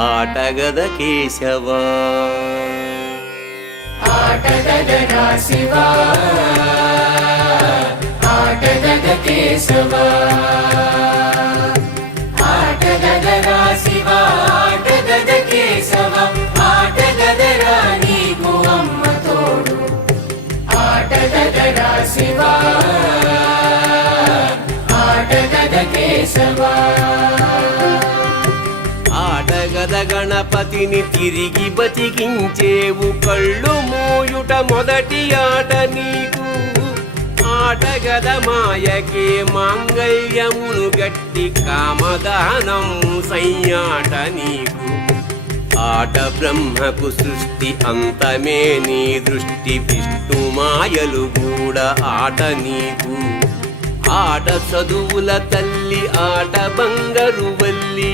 ఆటగద కేశవా ఆటగదరా శివా ఆటగద కేశవా ఆటగదరా శివా ఆటగద కేశవా ఆటగదరా నీకు అమ్మ తోడు ఆటగదరా శివా ఆటగద కేశవా ఆటగద గణపతిని తిరిగి బతికించేవు కళ్ళు మూయుట మొదటి ఆట నీకు ఆటగద మాయకే మాంగళ్యమును గట్టి కామదానం సయ్యాట నీకు ఆట బ్రహ్మకు సృష్టి అంతమే నీ దృష్టి విష్ణు మాయలు కూడా ఆట నీకు ఆట చదువుల తల్లి ఆట బంగారు వల్లి